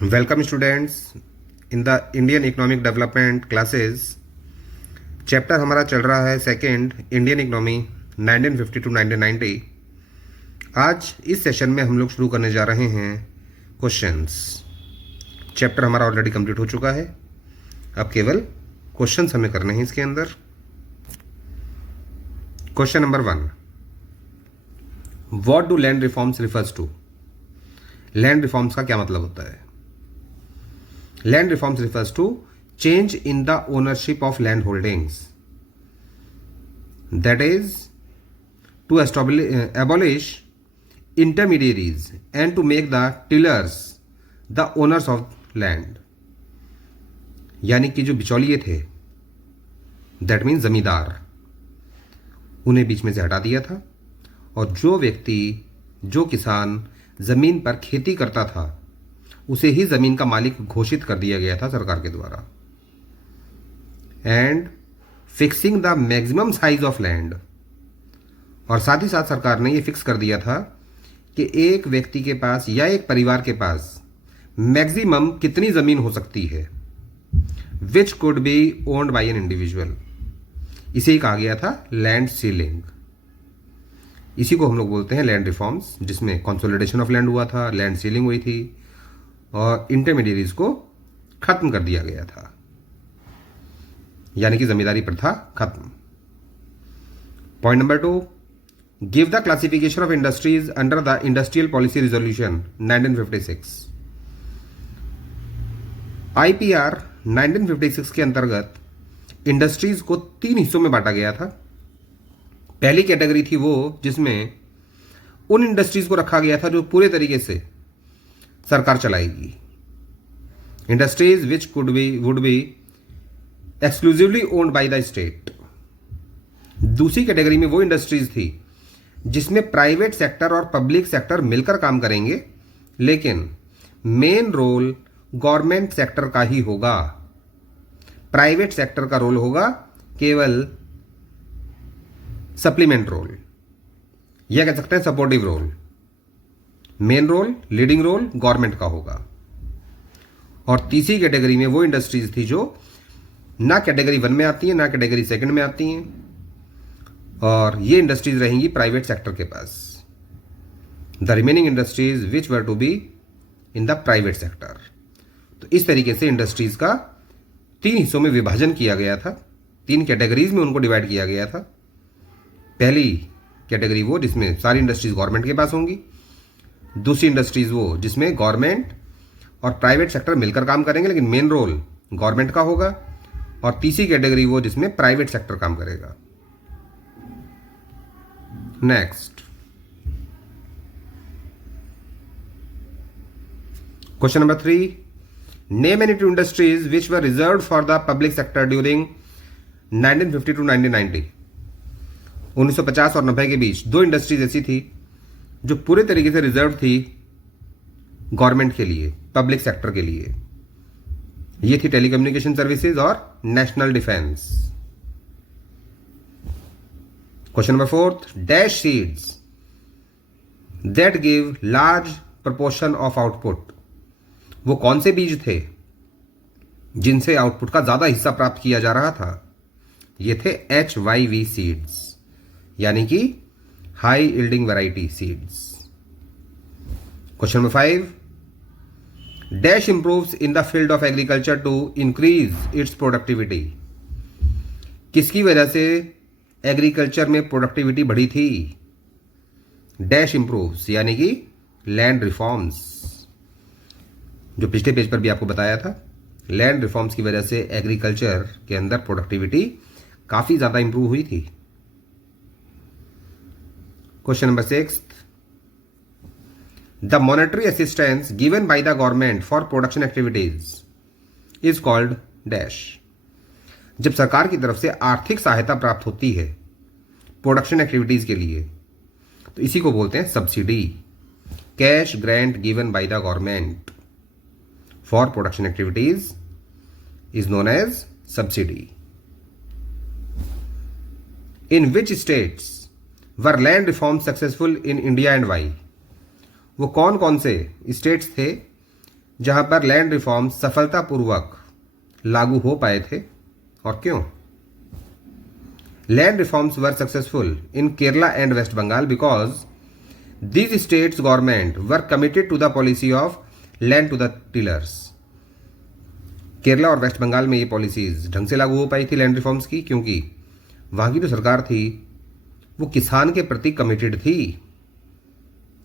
Welcome students in the Indian economic development classes. Chapter हमारा चल रहा है सेकंड, इंडियन इकोनॉमी 1950 टू 1990। आज इस सेशन में हम लोग शुरू करने जा रहे हैं क्वेश्चंस। चैप्टर हमारा ऑलरेडी कंप्लीट हो चुका है, अब केवल क्वेश्चंस हमें करने हैं इसके अंदर। Question number 1, what do land reforms refers to. Land reforms का क्या मतलब होता है? Land reforms refers to change in the ownership of land holdings. That is, to abolish intermediaries and to make the tillers the owners of land. यानी कि जो बिचौलिए थे, that means जमींदार, उन्हें बीच में से हटा दिया था और जो व्यक्ति, जो किसान जमीन पर खेती करता था उसे ही जमीन का मालिक घोषित कर दिया गया था सरकार के द्वारा। And fixing the maximum size of land, और साथ ही साथ सरकार ने यह फिक्स कर दिया था कि एक व्यक्ति के पास या एक परिवार के पास मैक्सिमम कितनी जमीन हो सकती है, विच could be owned by an individual. इसे ही कहा गया था लैंड सीलिंग। इसी को हम लोग बोलते हैं लैंड रिफॉर्म्स, जिसमें कंसोलिडेशन ऑफ लैंड हुआ था, लैंड सीलिंग हुई थी और इंटरमीडिएरीज को खत्म कर दिया गया था, यानी कि जमींदारी प्रथा खत्म। Point number 2, give the classification of industries under the industrial policy resolution 1956। IPR 1956 के अंतर्गत इंडस्ट्रीज को 3 हिस्सों में बांटा गया था। पहली कैटेगरी थी वो जिसमें उन इंडस्ट्रीज को रखा गया था जो पूरे तरीके से सरकार चलाएगी, industries which would be exclusively owned by the state. दूसरी कैटेगरी में वो इंडस्ट्रीज थी जिसमें प्राइवेट सेक्टर और पब्लिक सेक्टर मिलकर काम करेंगे, लेकिन मेन रोल गवर्नमेंट सेक्टर का ही होगा। प्राइवेट सेक्टर का रोल होगा केवल सप्लीमेंट रोल, यह कह सकते हैं supportive role. Main role, leading role government का होगा। और तीसरी कैटेगरी में वो इंडस्ट्रीज थी जो ना कैटेगरी 1 में आती हैं ना कैटेगरी 2 में आती हैं, और ये इंडस्ट्रीज रहेंगी प्राइवेट सेक्टर के पास। The remaining industries which were to be in the private sector. तो इस तरीके से इंडस्ट्रीज का 3 हिस्सों में विभाजन किया गया था, 3 कैटेगरीज में उनको डिवाइड किया गया था। पहली कैटेगरी वो जिसमें सारी इंडस्ट्रीज गवर्नमेंट के पास होंगी, दूसरी इंडस्ट्रीज वो जिसमें गवर्नमेंट और प्राइवेट सेक्टर मिलकर काम करेंगे लेकिन मेन रोल गवर्नमेंट का होगा, और तीसरी कैटेगरी वो जिसमें प्राइवेट सेक्टर काम करेगा। Next question number 3, name any 2 industries which were reserved for the public sector during 1950 to 1990। 1950 और 90 के बीच 2 इंडस्ट्रीज ऐसी थी जो पूरे तरीके से रिजर्व थी गवर्नमेंट के लिए, पब्लिक सेक्टर के लिए। ये थी टेलीकम्युनिकेशन सर्विसेज और national defence. Question number 4, dash seeds that give large proportion of output. वो कौन से बीज थे जिनसे आउटपुट का ज्यादा हिस्सा प्राप्त किया जा रहा था? ये थे HYV सीड्स, यानी कि high yielding variety seeds. Question number 5, dash improves in the field of agriculture to increase its productivity. किसकी वजह से एग्रीकल्चर में प्रोडक्टिविटी बढ़ी थी? डैश इंप्रूव्स, यानी कि लैंड रिफॉर्म्स, जो पिछले पेज पर भी आपको बताया था। लैंड रिफॉर्म्स की वजह से एग्रीकल्चर के अंदर प्रोडक्टिविटी काफी ज्यादा इंप्रूव हुई थी। Question number 6, the monetary assistance given by the government for production activities is called dash. जब सरकार की तरफ से आर्थिक सहायता प्राप्त होती है प्रोडक्शन एक्टिविटीज के लिए तो इसी को बोलते हैं subsidy. Cash grant given by the government for production activities is known as subsidy. In which states were land reform successful in India and why. वो कौन कौन से स्टेट्स थे जहां पर लैंड रिफॉर्म सफलतापूर्वक लागू हो पाए थे और क्यों? Land reforms were successful in Kerala and West Bengal because these states government were committed to the policy of land to the tillers. Kerala और वेस्ट बंगाल में ये पॉलिसीज ढंग से लागू हो पाई थी लैंड रिफॉर्म्स की, क्योंकि वहां की जो सरकार थी वो किसान के प्रति कमिटेड थी।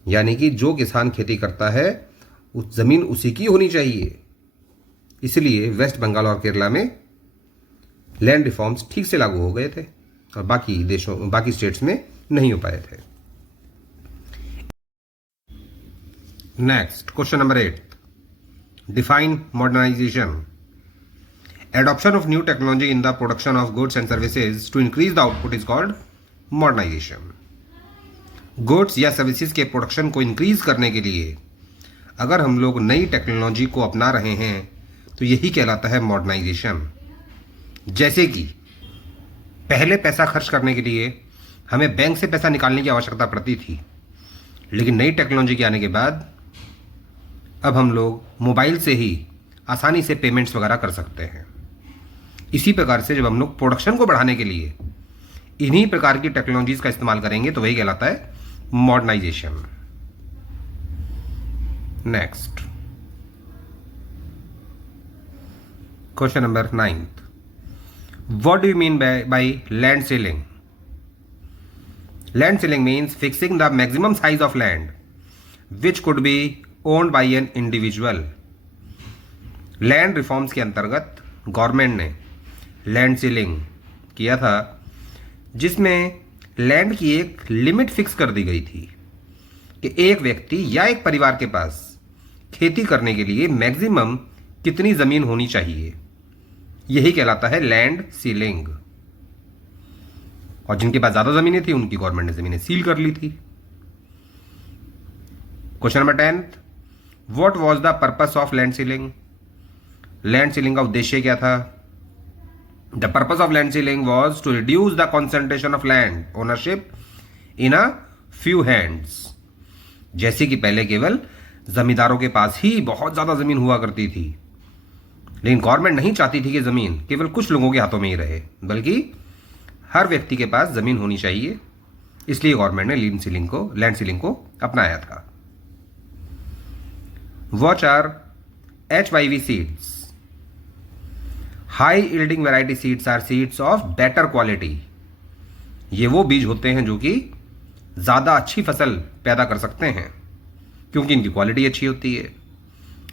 यानी कि जो किसान खेती करता है उस जमीन उसी की होनी चाहिए। इसलिए वेस्ट बंगाल और केरला में लैंड रिफॉर्म्स ठीक से लागू हो गए थे और बाकी स्टेट्स में नहीं हो पाए थे। Next, question number 8, define modernisation. Adoption of new technology in the production of goods and services to increase the output is called modernization. Goods या सर्विसेज के प्रोडक्शन को इंक्रीज करने के लिए अगर हम लोग नई टेक्नोलॉजी को अपना रहे हैं तो यही कहलाता है मॉडर्नाइजेशन। जैसे कि पहले पैसा खर्च करने के लिए हमें बैंक से पैसा निकालने की आवश्यकता पड़ती थी, लेकिन नई टेक्नोलॉजी के आने के बाद अब हम लोग मोबाइल से ही आसानी से पेमेंट्स वगैरह कर सकते हैं। इसी प्रकार से जब हम लोग प्रोडक्शन को बढ़ाने के लिए इन्हीं प्रकार की टेक्नोलॉजीज का इस्तेमाल करेंगे तो वही कहलाता है modernisation. Next, question number 9, what do you mean by land ceiling? Land ceiling means fixing the maximum size of land which could be owned by an individual. Land reforms के अंतर्गत गवर्नमेंट ने लैंड सीलिंग किया था, जिसमें land की एक limit fix कर दी गई थी कि एक व्यक्ति या एक परिवार के पास खेती करने के लिए मैक्सिमम कितनी जमीन होनी चाहिए। यही कहलाता है लैंड सीलिंग। और जिनके पास ज्यादा जमीनें थी उनकी गवर्नमेंट ने जमीनें सील कर ली थी। Question number 10, what was the purpose of land ceiling? Land ceiling का उद्देश्य क्या था? The purpose of land ceiling was to reduce the concentration of land ownership in a few hands. जैसे कि पहले केवल जमींदारों के पास ही बहुत ज्यादा जमीन हुआ करती थी, लेकिन गवर्नमेंट नहीं चाहती थी कि जमीन केवल कुछ लोगों के हाथों में ही रहे, बल्कि हर व्यक्ति के पास जमीन होनी चाहिए। इसलिए गवर्नमेंट ने लैंड सीलिंग को अपनाया था। What are HYV seeds? High yielding variety seeds are seeds of better quality. ये वो बीज होते हैं जो कि ज़्यादा अच्छी फसल पैदा कर सकते हैं क्योंकि इनकी क्वालिटी अच्छी होती है।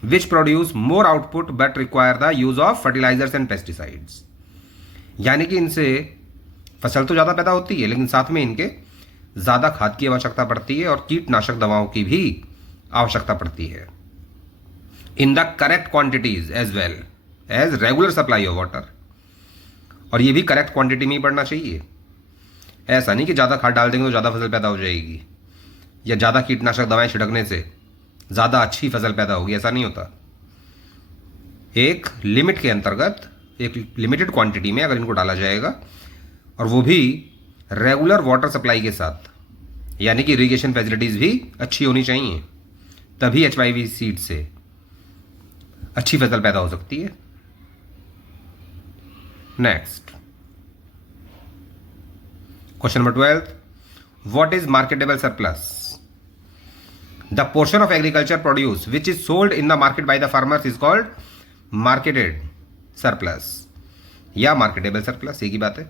Which produce more output but require the use of fertilisers and pesticides. यानी कि इनसे फसल तो ज़्यादा पैदा होती है, लेकिन साथ में इनके ज़्यादा खाद की आवश्यकता पड़ती है और कीटनाशक दवाओं की भी आवश्यकता पड़ती है। In the correct quantities as well as regular supply of water. और ये भी करेक्ट क्वांटिटी में ही पड़ना चाहिए। ऐसा नहीं कि ज़्यादा खाद डाल देंगे तो ज़्यादा फसल पैदा हो जाएगी या ज़्यादा कीटनाशक दवाएं छिड़कने से ज़्यादा अच्छी फसल पैदा होगी, ऐसा नहीं होता। एक लिमिट के अंतर्गत एक लिमिटेड क्वांटिटी में अगर इनको डाला जाएगा और वो भी रेगुलर वाटर सप्लाई के साथ, यानी कि इरिगेशन फैसिलिटीज़ भी अच्छी होनी चाहिए, तभी HYV सीड से अच्छी फसल पैदा हो सकती है। Next, question number 12, what is marketable surplus? The portion of agriculture produce which is sold in the market by the farmers is called marketed surplus या मार्केटेबल सरप्लस। एक ही बात है।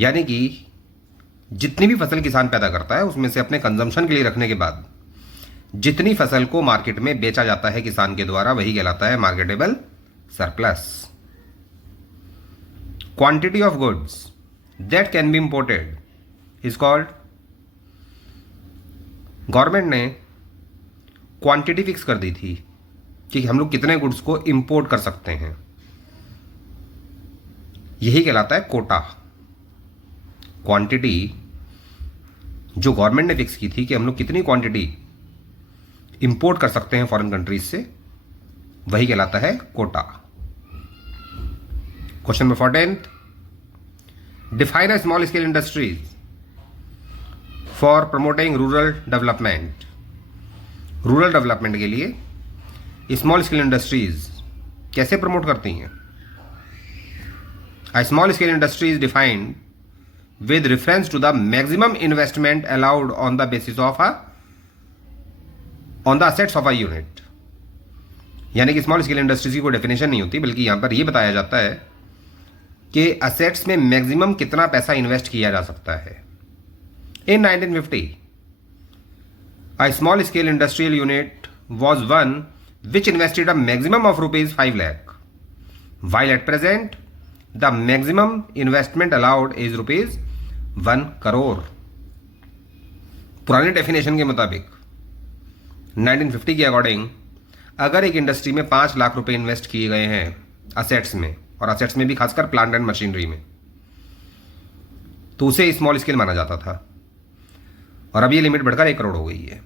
यानी कि जितनी भी फसल किसान पैदा करता है उसमें से अपने कंजम्पशन के लिए रखने के बाद जितनी फसल को मार्केट में बेचा जाता है किसान के द्वारा, वही कहलाता है marketable surplus. Quantity of goods that can be imported is called. Government ने क्वांटिटी फिक्स कर दी थी कि हम लोग कितने गुड्स को इंपोर्ट कर सकते हैं, यही कहलाता है कोटा। क्वांटिटी जो गवर्नमेंट ने फिक्स की थी कि हम लोग कितनी क्वांटिटी इंपोर्ट कर सकते हैं फॉरेन कंट्रीज से, वही कहलाता है quota. Question number 14, define a small scale industries for promoting rural development. Rural development के लिए स्मॉल स्केल इंडस्ट्रीज कैसे प्रमोट करती हैं? A small scale industry is defined with reference to the maximum investment allowed on the basis of on the assets of a unit. यानी कि small scale industries की कोई definition नहीं होती, बल्कि यहां पर यह बताया जाता है कि असेट्स में मैक्सिमम कितना पैसा इन्वेस्ट किया जा सकता है. In 1950, a small scale industrial unit was one which invested a maximum of rupees 5 lakh, while at present the maximum investment allowed is rupees 1 crore. पुरानी डेफिनेशन के मुताबिक 1950 के अकॉर्डिंग अगर एक इंडस्ट्री में 5 लाख रुपए इन्वेस्ट किए गए हैं असेट्स में, और असेट्स में भी खासकर प्लांट एंड मशीनरी में, तो उसे स्मॉल स्केल माना जाता था. और अब ये लिमिट बढ़कर 1 करोड़ हो गई है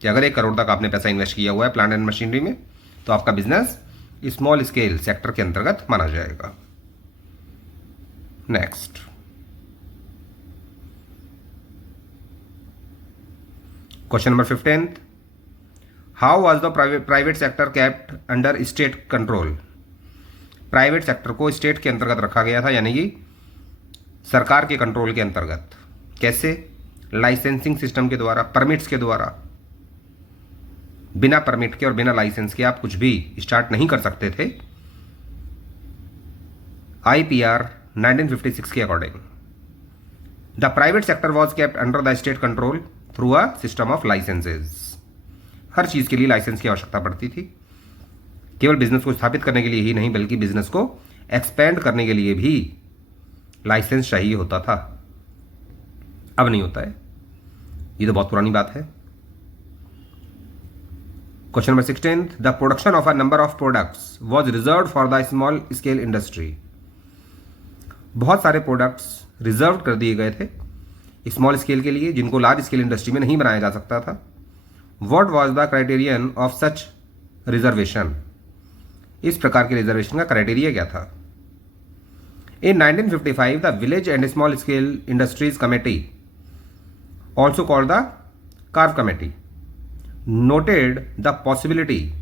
कि अगर 1 करोड़ तक आपने पैसा इन्वेस्ट किया हुआ है प्लांट एंड मशीनरी में, तो आपका बिजनेस स्मॉल स्केल सेक्टर के अंतर्गत माना जाएगा. Next, question number 15. How was the private sector kept under state control? Private sector को स्टेट के अंतर्गत रखा गया था, यानी कि सरकार के कंट्रोल के अंतर्गत. कैसे? लाइसेंसिंग सिस्टम के द्वारा, परमिट्स के द्वारा. बिना परमिट के और बिना लाइसेंस के आप कुछ भी स्टार्ट नहीं कर सकते थे. IPR 1956 के according the private sector was kept under the state control through a system of licences. हर चीज के लिए लाइसेंस की आवश्यकता पड़ती थी. केवल बिजनेस को स्थापित करने के लिए ही नहीं, बल्कि बिजनेस को एक्सपेंड करने के लिए भी लाइसेंस चाहिए होता था. अब नहीं होता है, ये तो बहुत पुरानी बात है. Question number 16. The production of a number of products was reserve for the small scale industry. बहुत सारे प्रोडक्ट्स रिजर्व कर दिए गए थे स्मॉल स्केल के लिए, जिनको लार्ज स्केल इंडस्ट्री में नहीं बनाया जा सकता था. What was the criterion of such reservation? इस प्रकार के रिजर्वेशन का क्राइटेरिया क्या था? इन 1955 the village and small scale industries committee, also called the curve committee, noted the possibility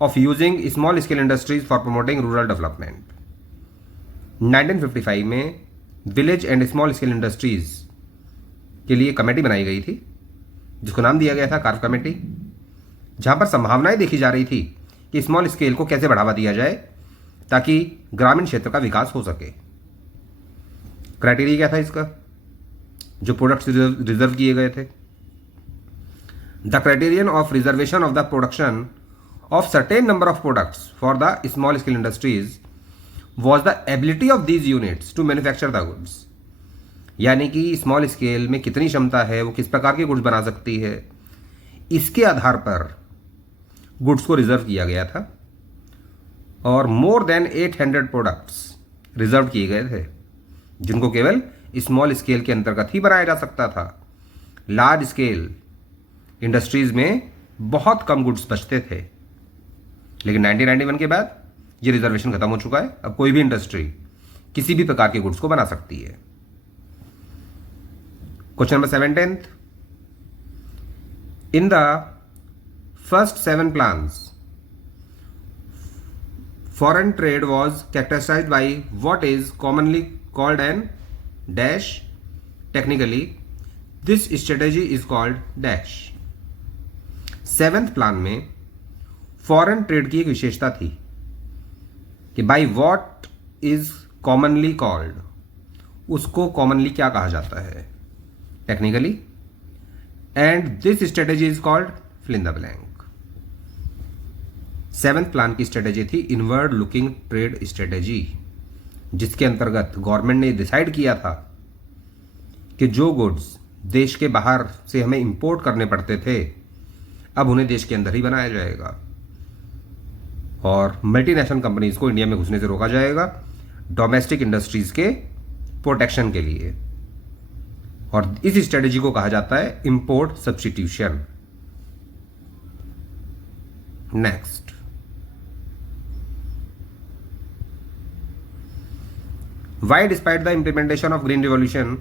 of using small scale industries for promoting rural development. 1955 में village and small scale industries के लिए committee बनाई गई थी, जिसको नाम दिया गया था कार्व कमेटी, जहां पर संभावनाएं देखी जा रही थी कि स्मॉल स्केल को कैसे बढ़ावा दिया जाए ताकि ग्रामीण क्षेत्र का विकास हो सके. क्राइटेरिया क्या था इसका? जो प्रोडक्ट्स रिजर्व किए गए थे. The criterion of reservation of the production of certain number of products for the small scale industries was the ability of these units to manufacture the goods. यानी कि स्मॉल स्केल में कितनी क्षमता है, वो किस प्रकार के गुड्स बना सकती है, इसके आधार पर गुड्स को रिजर्व किया गया था. और मोर देन 800 प्रोडक्ट्स रिजर्व किए गए थे, जिनको केवल स्मॉल स्केल के अंतर्गत ही बनाया जा सकता था. लार्ज स्केल इंडस्ट्रीज में बहुत कम गुड्स बचते थे. लेकिन 1991 के बाद ये रिजर्वेशन खत्म हो चुका है. अब कोई भी इंडस्ट्री किसी भी प्रकार के गुड्स को बना सकती है. Question number 17. In the first 7 plans foreign trade was characterised by what is commonly called an dash. Technically this strategy is called dash. 7th plan में फॉरेन ट्रेड की एक विशेषता थी कि by what is commonly called, उसको commonly क्या कहा जाता है technically, and this strategy is called fill in the blank. 7th plan की स्ट्रेटेजी थी इनवर्ड लुकिंग ट्रेड स्ट्रेटेजी, जिसके अंतर्गत गवर्नमेंट ने डिसाइड किया था कि जो गुड्स देश के बाहर से हमें इंपोर्ट करने पड़ते थे, अब उन्हें देश के अंदर ही बनाया जाएगा और मल्टीनेशनल कंपनीज को इंडिया में घुसने से रोका जाएगा डोमेस्टिक इंडस्ट्रीज के प्रोटेक्शन के लिए. और इस स्ट्रेटेजी को कहा जाता है import substitution. Next, why despite the implementation of green revolution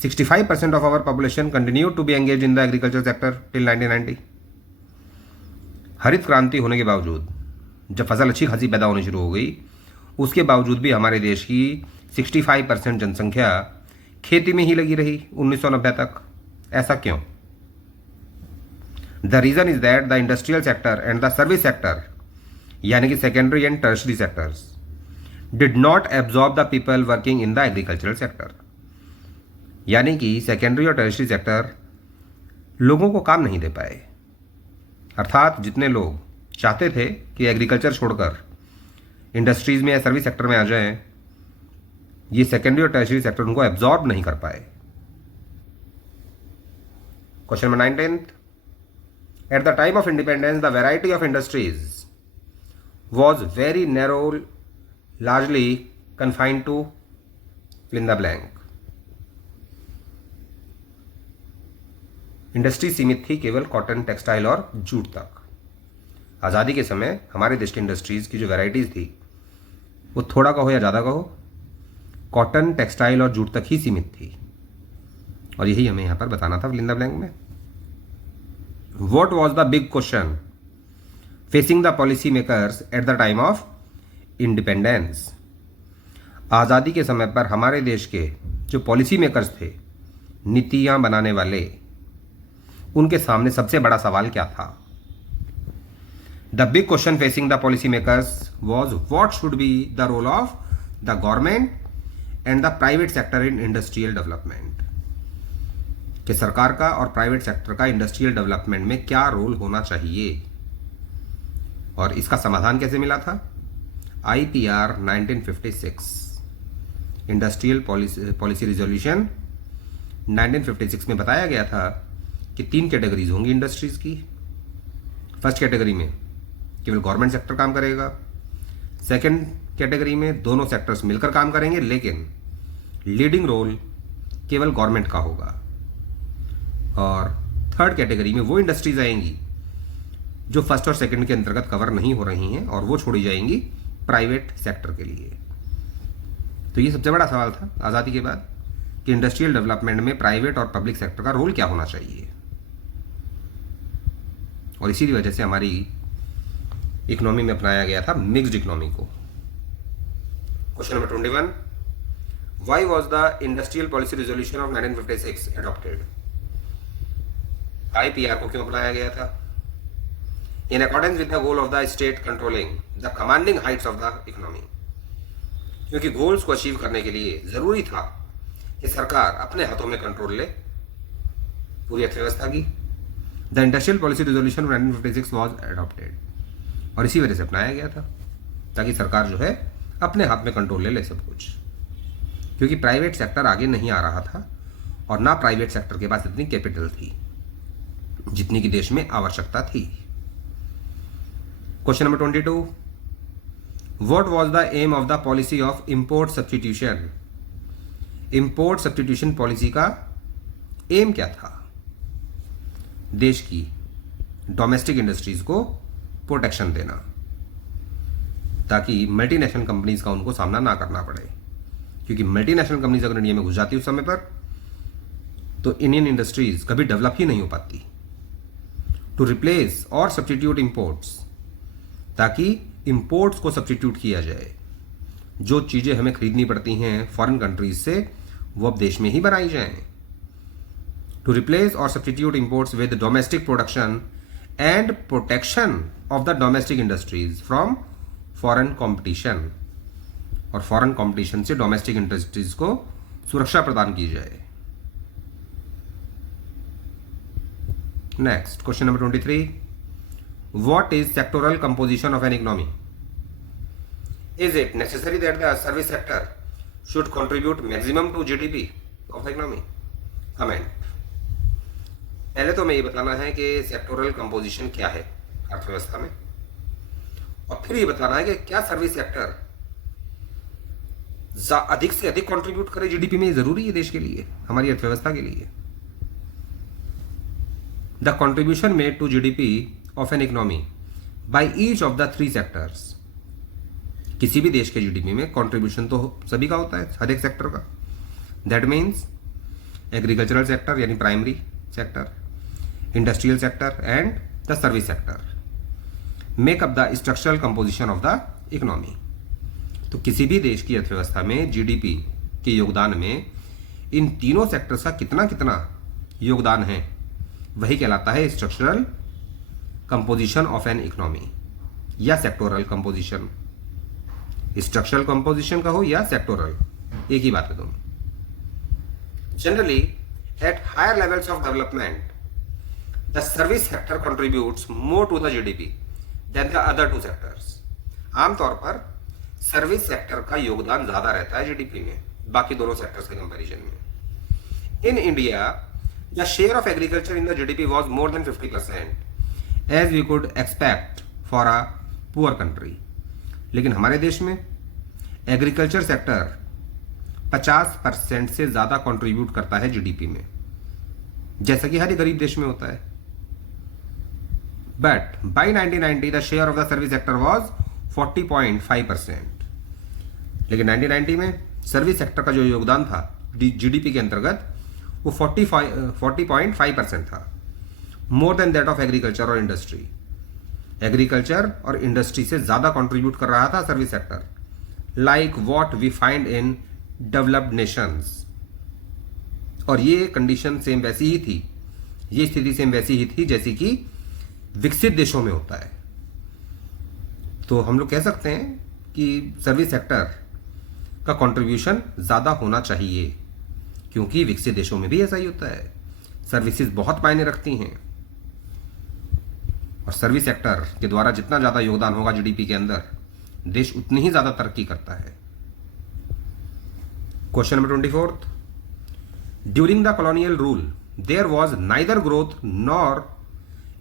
65% of our population continued to be engaged in the agriculture sector till 1990. हरित क्रांति होने के बावजूद, जब फसल अच्छी खासी पैदा होनी शुरू हो गई, उसके बावजूद भी हमारे देश की 65% जनसंख्या खेती में ही लगी रही 1990 तक। ऐसा क्यों? The reason is that the industrial sector and the service sector, यानी कि secondary and tertiary sectors, did not absorb the people working in the agricultural sector. यानी कि सेकेंडरी और टर्शरी सेक्टर लोगों को काम नहीं दे पाए। अर्थात जितने लोग चाहते थे कि एग्रीकल्चर छोड़कर इंडस्ट्रीज में या सर्विस सेक्टर में आ जाएं, ये सेकेंडरी और टर्शरी सेक्टर उनको एब्जॉर्ब नहीं कर पाए। Question number 19, at the time of independence the variety of industries was very narrow, largely confined to fill in the blank. Industry सीमित थी केवल कॉटन, टेक्सटाइल और जूट तक। आज़ादी के समय हमारे देश की इंडस्ट्रीज की जो वैरायटीज़ थी वो थोड़ा कहो या ज़्यादा कहो कॉटन, टेक्सटाइल और जूट तक ही सीमित थी। और यही हमें यहाँ पर बताना था फिल इन द ब्लैंक में। What was the big question facing the policy makers eight the time of independence. आज़ादी के समय पर हमारे देश के जो पॉलिसी मेकर्स थे, नीतियाँ बनाने वाले, उनके सामने सबसे बड़ा सवाल क्या था? The big question facing the policy makers was what should be the role of the government and the private sector in industrial development. कि सरकार का और प्राइवेट सेक्टर का इंडस्ट्रियल डेवलपमेंट में क्या रोल होना चाहिए, और इसका समाधान कैसे मिला था? IPR 1956, इंडस्ट्रियल पॉलिसी रिजोल्यूशन 1956 में बताया गया था कि 3 कैटेगरीज होंगी इंडस्ट्रीज की। फर्स्ट कैटेगरी में केवल गवर्नमेंट सेक्टर काम करेगा, सेकंड कैटेगरी में दोनों सेक्टर्स मिलकर काम करेंगे, लेकिन लीडिंग रोल केवल गवर्नमेंट का होगा, और थर्ड कैटेगरी में वो इंडस्ट्रीज आएंगी जो फर्स्ट और सेकंड के अंतर्गत कवर नहीं हो रही हैं और वो छोड़ी जाएंगी प्राइवेट सेक्टर के लिए। तो ये सबसे बड़ा सवाल था आज़ादी के बाद कि इंडस्ट्रियल डेवलपमेंट में प्राइवेट और पब्लिक सेक्टर का रोल क्या होना चाहिए। और इसी वजह से हमारी इकोनॉमी में अपनाया गया था मिक्स्ड इकोनॉमी को। Question number 21, why was the industrial policy resolution of 1956 adopted. IPR को क्यों अपनाया गया था? In accordance with the goal of the state controlling the commanding Heights of the economy. क्योंकि गोल्स को अचीव करने के लिए जरूरी था कि सरकार अपने हाथों में कंट्रोल ले पूरी अर्थव्यवस्था की। The industrial policy resolution 1956 was adopted, और इसी वजह से अपनाया गया था ताकि सरकार जो है अपने हाथ में कंट्रोल ले सब कुछ, क्योंकि प्राइवेट सेक्टर आगे नहीं आ रहा था और ना प्राइवेट सेक्टर के पास इतनी कैपिटल थी जितनी की देश में आवश्यकता थी। Question number 22, what was the aim of the policy of import substitution. Import substitution policy का एम क्या था? देश की डोमेस्टिक इंडस्ट्रीज को प्रोटेक्शन देना ताकि मल्टीनेशनल कंपनीज का उनको सामना ना करना पड़े, क्योंकि मल्टीनेशनल कंपनीज अगर इंडिया में घुस जाती उस समय पर तो इंडियन इंडस्ट्रीज कभी डेवलप ही नहीं हो पाती। टू रिप्लेस और सब्स्टिट्यूट इंपोर्ट्स, ताकि इंपोर्ट्स को सब्स्टिट्यूट किया जाए। जो चीजें हमें खरीदनी पड़ती हैं फॉरेन कंट्रीज से वो अब देश में ही बनाई जाएं। टू रिप्लेस और substitute imports with domestic production and protection of the domestic industries from foreign competition, और फॉरेन कंपटीशन से डोमेस्टिक इंडस्ट्रीज को सुरक्षा प्रदान की जाए। Next question number 23, what is sectoral composition of an economy. Is it necessary that the service sector should contribute maximum to GDP of the economy. Comment. पहले तो हमें ये बताना है कि सेक्टोरल कंपोजिशन क्या है अर्थव्यवस्था में, और फिर ये बताना है कि क्या सर्विस सेक्टर अधिक से अधिक कंट्रीब्यूट करे GDP में। जरूरी है देश के लिए, हमारी अर्थव्यवस्था के लिए। The contribution made to GDP of an economy by each of the 3 sectors. किसी भी देश के GDP में कंट्रीब्यूशन तो सभी का होता है, हर एक सेक्टर का। दैट मीन्स एग्रीकल्चरल सेक्टर यानी primary sector, industrial sector and the service sector. Make up the structural composition of the economy. तो किसी भी देश की अर्थव्यवस्था में जीडीपी के योगदान में इन तीनों सेक्टर्स का कितना कितना योगदान है, वही कहलाता है structural composition of an economy या सेक्टोरल कंपोजिशन। स्ट्रक्चरल कंपोजिशन का हो या सेक्टोरल, एक ही बात है दोनों। Generally at higher levels of development the service sector contributes more to the GDP than the other two sectors. आमतौर पर सर्विस सेक्टर का योगदान ज्यादा रहता है जीडीपी में बाकी दोनों सेक्टर्स के कंपैरिजन में। In India the share of agriculture in the GDP was more than 50% as we could expect for a poor country. लेकिन हमारे देश में एग्रीकल्चर सेक्टर 50% से ज्यादा कंट्रीब्यूट करता है जीडीपी में, जैसा कि हर गरीब देश में होता है। But by 1990 the share of the service sector was 40.5%। लेकिन 1990 में सर्विस सेक्टर का जो योगदान था जीडीपी के अंतर्गत वो 40.5% था, more than that of agriculture और इंडस्ट्री। एग्रीकल्चर और इंडस्ट्री से ज्यादा कंट्रीब्यूट कर रहा था service sector, like what we find in developed nations. और ये कंडीशन सेम वैसी ही थी, ये स्थिति सेम वैसी ही थी जैसी कि विकसित देशों में होता है। तो हम लोग कह सकते हैं कि सर्विस सेक्टर का कंट्रीब्यूशन ज्यादा होना चाहिए, क्योंकि विकसित देशों में भी ऐसा ही होता है। सर्विसेज बहुत मायने रखती हैं और सर्विस सेक्टर के द्वारा जितना ज्यादा योगदान होगा जीडीपी के अंदर, देश उतनी ही ज्यादा तरक्की करता है। Question number 24, during the colonial rule there was neither growth nor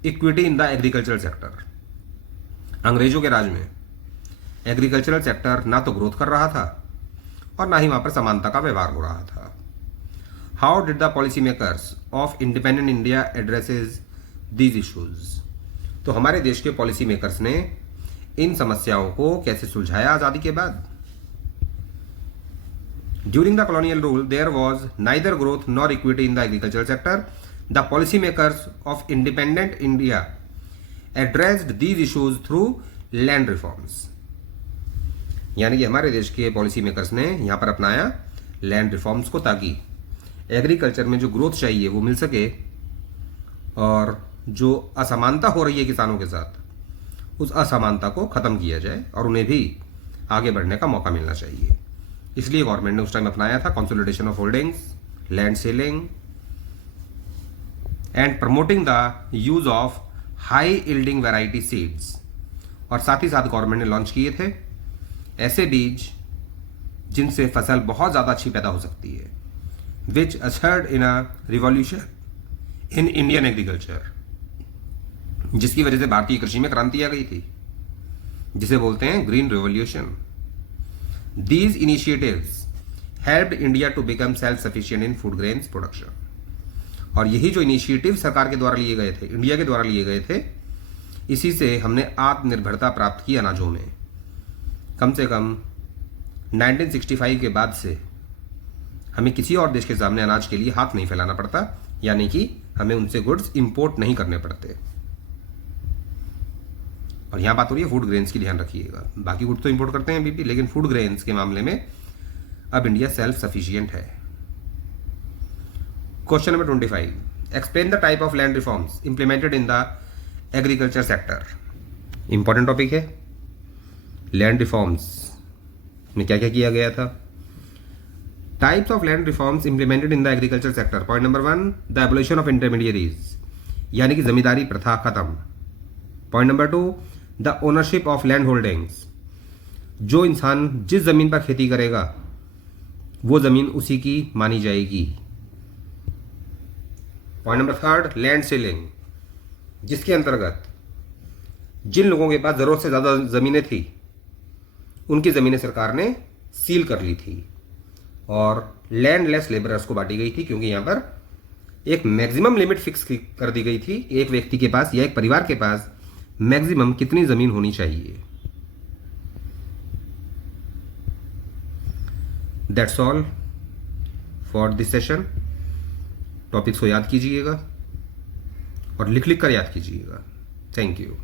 equity in the agricultural sector. अंग्रेजों के राज में एग्रीकल्चरल सेक्टर ना तो ग्रोथ कर रहा था और ना ही वहां पर समानता का व्यवहार हो रहा था। How did the policy makers of independent India addresses these issues. तो हमारे देश के पॉलिसी मेकर्स ने इन समस्याओं को कैसे सुलझाया आजादी के बाद। During the colonial rule there was neither growth nor equity in the agricultural sector. The policy makers of independent India addressed these issues through land reforms. यानी कि हमारे देश के पॉलिसी मेकर्स ने यहां पर अपनाया लैंड रिफॉर्म्स को, ताकि एग्रीकल्चर में जो ग्रोथ चाहिए वो मिल सके और जो असमानता हो रही है किसानों के साथ, उस असमानता को खत्म किया जाए और उन्हें भी आगे बढ़ने का मौका मिलना चाहिए। इसलिए गवर्नमेंट ने उस टाइम अपनाया था consolidation of holdings, land selling and promoting the use of high yielding variety seeds. और साथ ही साथ गवर्नमेंट ने लॉन्च किए थे ऐसे बीज जिनसे फसल बहुत ज्यादा अच्छी पैदा हो सकती है, विच ushered in a revolution in Indian agriculture, जिसकी वजह से भारतीय कृषि में क्रांति आ गई थी, जिसे बोलते हैं green revolution. These initiatives helped India to become self sufficient in food grains production. और यही जो इनिशिएटिव सरकार के द्वारा लिए गए थे, इंडिया के द्वारा लिए गए थे, इसी से हमने आत्मनिर्भरता प्राप्त की अनाजों में। कम से कम 1965 के बाद से हमें किसी और देश के सामने अनाज के लिए हाथ नहीं फैलाना पड़ता, यानी कि हमें उनसे गुड्स इंपोर्ट नहीं करने पड़ते। और यहां बात हो रही है फूड ग्रेन्स की, ध्यान रखिएगा। बाकी गुड्स तो इंपोर्ट करते हैं बीपी, लेकिन फूड ग्रेन्स के मामले में अब इंडिया सेल्फ सफिशिएंट है। Question number 25, explain the type of land reforms implemented in the agriculture sector. Important topic है, लैंड रिफॉर्म्स में क्या क्या किया गया था। Types of land reforms implemented in the agriculture sector. Point number 1, the abolition of intermediaries, यानी कि जमींदारी प्रथा खत्म। Point number 2, the ownership of land holdings, जो इंसान जिस जमीन पर खेती करेगा वो जमीन उसी की मानी जाएगी। पॉइंट नंबर 3, लैंड सीलिंग, जिसके अंतर्गत जिन लोगों के पास जरूरत से ज्यादा जमीनें थी उनकी जमीनें सरकार ने सील कर ली थी और लैंडलेस लेबरर्स को बांटी गई थी, क्योंकि यहां पर एक मैक्सिमम लिमिट फिक्स कर दी गई थी, एक व्यक्ति के पास या एक परिवार के पास मैक्सिमम कितनी जमीन होनी चाहिए। That's all for this session. Topics को याद कीजिएगा और लिख लिख कर याद कीजिएगा। Thank you.